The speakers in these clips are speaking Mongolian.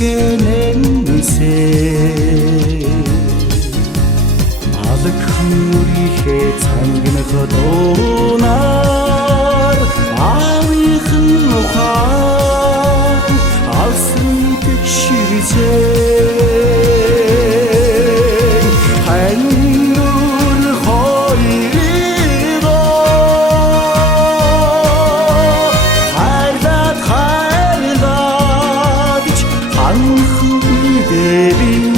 гэнэнсэ алг нүрийнхээ цангинах дуунаар аавынхын ухаан алсан тэгширсэн ханнур хоёроо хайрлаад хайрлаад ханхан дэвин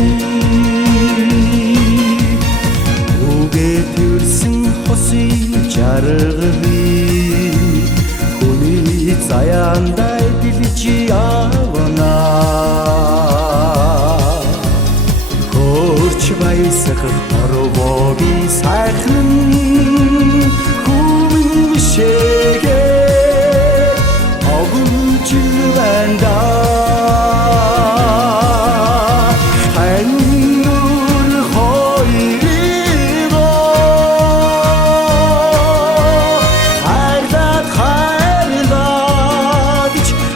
үгэтэрсэн хосын жаргалыг хүний заяандай билж явна хөрч баясах орвоги сайхан хүмүн шигээ огж ванда ханнур хоёроо хайрлаад хайрлаад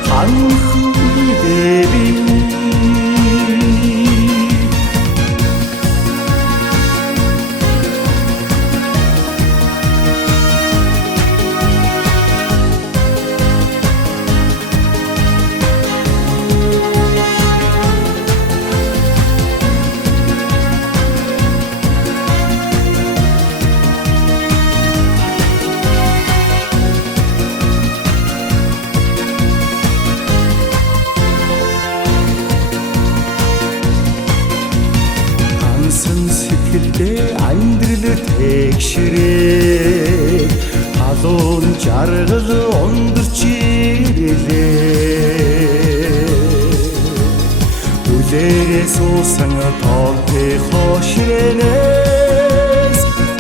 ханхан дэвин сэтгэлдээ амьдрал тэгшрээ халуун жаргал ундарч ирлээ үлээрээ суусан тоонтой хошрэнээс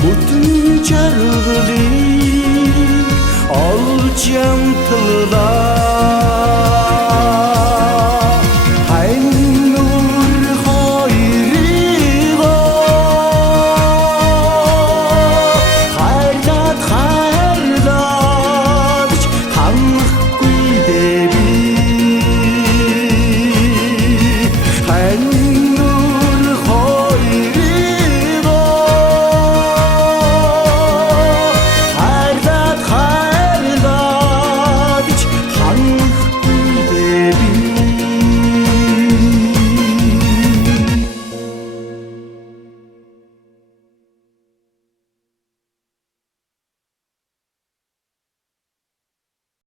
бүтэн жаргалыг олж ямтлаа